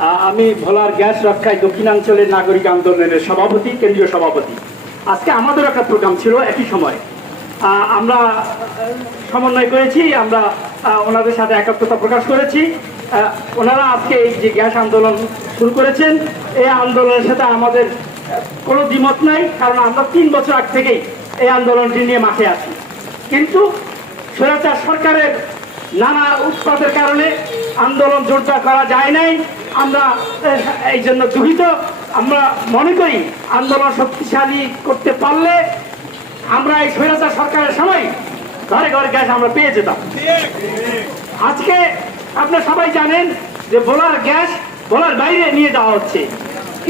আমি ভোলার গ্যাস রক্ষায় দক্ষিণাঞ্চলের নাগরিক আন্দোলনের সভাপতি, কেন্দ্রীয় সভাপতি। আজকে আমাদের একটা প্রোগ্রাম ছিল একই সময়। আমরা সমন্বয় করেছি, আমরা ওনাদের সাথে একাত্মতা প্রকাশ করেছি। ওনারা আজকে এই যে গ্যাস আন্দোলন শুরু করেছেন, এই আন্দোলনের সাথে আমাদের কোনো দ্বিমত নাই, কারণ আমরা তিন বছর আগ থেকেই এই আন্দোলনটি নিয়ে মাঠে আছি। কিন্তু স্বৈরাচার সরকারের নানা উৎপাতের কারণে আন্দোলন জোরদার করা যায় নাই। আমরা এই জন্য দুঃখিত। আমরা মনে করি আন্দোলন শক্তিশালী করতে পারলে আমরা এই স্বৈরাচার সরকারের সময় ঘরে ঘরে গ্যাস আমরা পেয়ে যেতাম। আজকে আপনারা সবাই জানেন যে বোলার গ্যাস বোলার বাইরে নিয়ে যাওয়া হচ্ছে।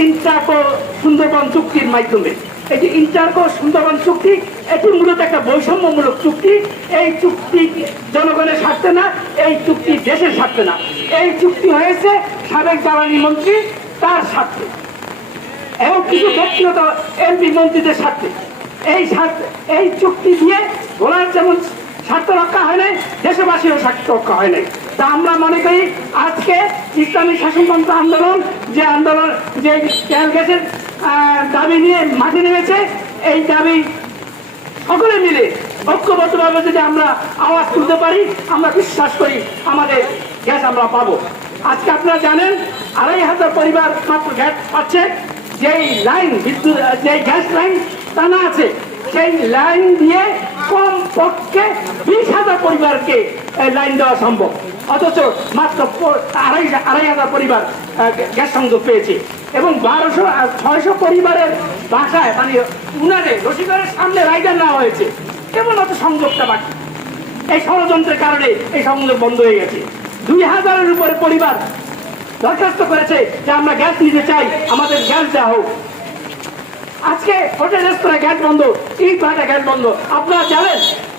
ইন্টারকো সুন্দরবন চুক্তির মাধ্যমে। এই যে ইন্টারকো সুন্দরবন চুক্তি এটি মূলত একটা বৈষম্যমূলক চুক্তি। এই চুক্তি জনগণের স্বার্থে না, এই চুক্তি দেশের স্বার্থে না। এই চুক্তি হয়েছে সাবেক জ্বালানি মন্ত্রী তার স্বার্থে এবং কিছু ব্যক্তিগত এমপি মন্ত্রীদের স্বার্থে। এই এই চুক্তি দিয়ে ভোলার যেমন স্বার্থ রক্ষা হয় নাই, দেশবাসীরও স্বার্থ রক্ষা হয় নাই। তা আমরা মনে করি আজকে ইসলামী শাসনতন্ত্র আন্দোলন, যে আন্দোলন, যে তেল গ্যাসের দাবি নিয়ে মাঠে নেমেছে, এই দাবি সকলে মিলে ঐক্যবদ্ধভাবে যদি আমরা আওয়াজ তুলতে পারি, আমরা বিশ্বাস করি আমাদের গ্যাস আমরা পাবো। আজকে আপনারা জানেন, আড়াই হাজার পরিবার মাত্র গ্যাস পাচ্ছে। যেই লাইন বিদ্যুৎ, যেই গ্যাস লাইন টানা আছে, সেই লাইন দিয়ে কম পক্ষে বিশ হাজার পরিবারকে লাইন দেওয়া সম্ভব। অথচ মাত্র আড়াই আড়াই হাজার পরিবার গ্যাস সংযোগ পেয়েছে। এবং বারোশো ছয়শো পরিবারের বাসায় মানে উনারে রসিকরের সামনে রাইডার নেওয়া হয়েছে। কেমন অত সংযোগটা বাকি। এই ষড়যন্ত্রের কারণে এই সংযোগ বন্ধ হয়ে গেছে। দুই হাজারের উপরে পরিবার দরখাস্ত করেছে যে আমরা গ্যাস নিতে চাই, আমাদের গ্যাস দেওয়া হোক। আজকে হোটেল রেস্তোরাঁ গ্যাস বন্ধ, ইট ভাটা গ্যাস বন্ধ। আপনারা জানেন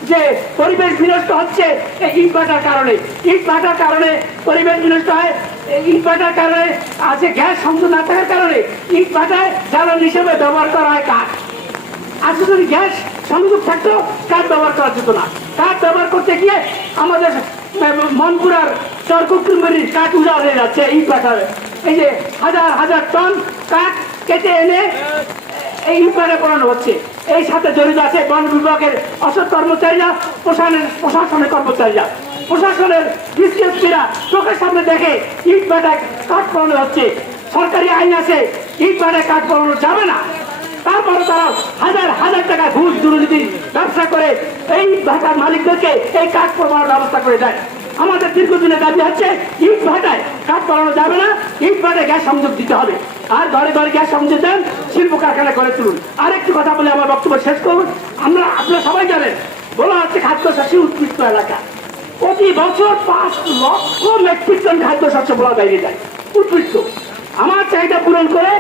যে পরিবেশ বিনষ্ট হচ্ছে এই ইট ভাটার কারণে। ইট ভাটার কারণে পরিবেশ বিনষ্ট হয় ইট ভাটার কারণে আছে গ্যাস সংযোগ না থাকার কারণে ইট ভাটায় হিসেবে ব্যবহার করা হয় কাঠ। আজকে যদি গ্যাস সংযোগ থাকতো, কাঠ ব্যবহার করা যেত না। কাঠ ব্যবহার করতে গিয়ে আমাদের মনপুরার চরকুকুমরির কাঠ উজাড় হয়ে যাচ্ছে পাঠারে এই যে হাজার হাজার টন কাঠ কেটে এনে এই ইউপারে করানো হচ্ছে। এই সাথে জড়িত আছে বন বিভাগের অসৎ কর্মচারীরা, প্রশাসনের প্রশাসনের কর্মচারীরা। প্রশাসনের বিসিএসপিরা চোখের সামনে দেখে ইট বাটায় কাঠ করানো হচ্ছে। সরকারি আইন আছে, ইট বাটায় কাঠ করানো যাবে না। তারপরে তারা হাজার হাজার টাকা ঘুষ দুর্নীতি ব্যবসা করে এই ভাটার মালিকদেরকে এই কাঠ প্রমাণের ব্যবস্থা করে দেয়। আমাদের দীর্ঘদিনের দাবি হচ্ছে, ইট ভাটায় কাঠ করানো যাবে না, ইট ভাটায় গ্যাস সংযোগ দিতে হবে। আর ঘরে ঘরে গ্যাস সংযোগ দেন, শিল্প কারখানা করে তুলুন। আর একটু কথা বলে আমার বক্তব্য শেষ করুন আমরা, আপনারা সবাই জানেন, বলা হচ্ছে খাদ্য খাদ্যশস্য উৎকৃষ্ট এলাকা। প্রতি বছর পাঁচ লক্ষ মেট্রিক টন খাদ্য খাদ্যশস্য বলা বাইরে যায় উৎকৃষ্ট আমার চাহিদা পূরণ করে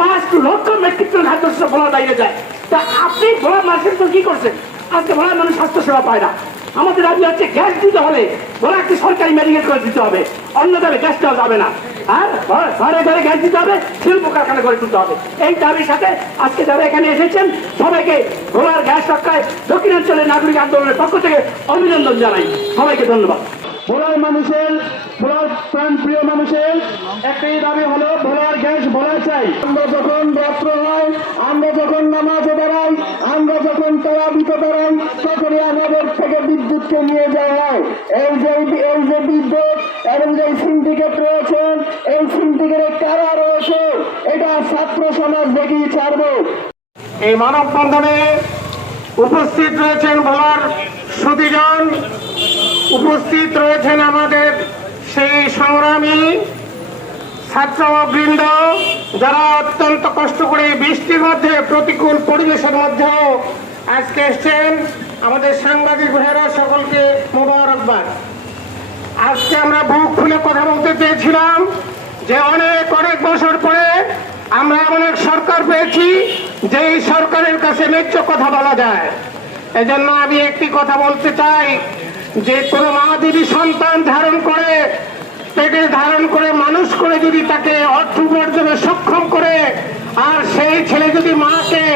পাঁচ লক্ষ মেট্রিক টন খাদ্যশস্য বলা বাইরে যায় তা আপনি বড় মানুষের তো কি করছেন? আজকে বড় মানুষ স্বাস্থ্য সেবা পায় না। আমাদের দাবি হচ্ছে গ্যাস দিতে হবে। বড় একটি সরকারি মেডিকেল করে দিতে হবে। অন্য দাবি গ্যাস দেওয়া যাবে না। আর ঘরে- ঘরে গ্যাস দিতে হবে, শিল্প কারখানা করে তুলতে হবে। এই দাবির সাথে আজকে যারা এখানে এসেছেন, সবাইকে ঘোড়ার গ্যাস রক্ষায় দক্ষিণাঞ্চলের নাগরিক আন্দোলনের পক্ষ থেকে অভিনন্দন জানাই। সবাইকে ধন্যবাদ। ভোলার মানুষের ভোলার প্রাণ প্রিয় মানুষের, একটাই দাবি হলো ভোলার গ্যাস ভোলা চাই। আমরা যখন রাত্র হয় আমরা যখন নামাজে আমাদের এই যে এই উপস্থিত রয়েছেন ভোলার সুদীজন, উপস্থিত রয়েছেন আমাদের সেই সংগ্রামী ছাত্রবৃন্দ, যারা অত্যন্ত কষ্ট করে বৃষ্টির মধ্যে প্রতিকূল পরিবেশের মধ্যেও আজকে এসছেন আমাদের সাংবাদিক ভাইয়েরা সকলকে মোবারকবাদ। আজকে আমরা বুক খুলে কথা বলতে চেয়েছিলাম যে অনেক অনেক বছর পরে আমরা এমন এক সরকার পেয়েছি যে এই সরকারের কাছে ন্যায্য কথা বলা যায়। এজন্য আমি একটি কথা বলতে চাই যে কোনো মা যদি সন্তান ধারণ করে, পেটে ধারণ করে, মানুষ করে যদি তাকে অর্থ উপার্জনে সক্ষম করে, আর সেই ছেলে যদি মাকে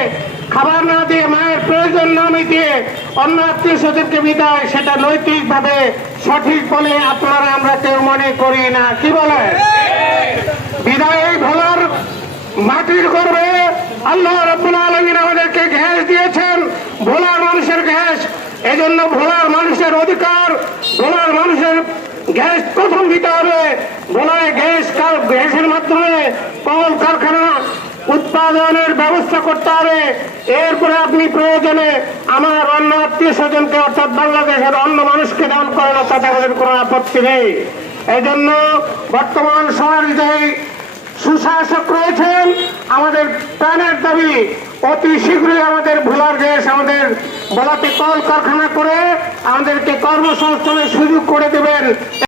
খাবার না দিয়ে মায়ের প্রয়োজন না মিটিয়ে অন্য আত্মীয় স্বজনকে বিদায়, সেটা নৈতিকভাবে সঠিক বলে আপনারা আমরা কেউ মনে করি না। কি বলে? বিদায় ভোলার মাটির গর্বে আল্লাহ রব্বুল আলমিন আমাদেরকে গ্যাস দিয়েছেন। ভোলার মানুষের গ্যাস। এজন্য ভোলার মানুষের অধিকার, ভোলার মানুষের গ্যাস প্রথম দিতে হবে। ভোলায় গ্যাস গ্যাসের মাধ্যমে কল কারখানা উৎপাদনের ব্যবস্থা করতে হবে। এরপরে আপনি প্রয়োজনে আমার অন্য আত্মীয় স্বজনকে, অর্থাৎ বাংলাদেশের অন্য মানুষকে দান করেন তাতে আমাদের কোনো আপত্তি নেই। এই জন্য বর্তমান সময়ের যে সুশাসক রয়েছেন। আমাদের প্রাণের দাবি, অতি শীঘ্রই আমাদের ভোলার দেশ আমাদের বলাতে কল কারখানা করে আমাদেরকে কর্মসংস্থানের সুযোগ করে দেবেন।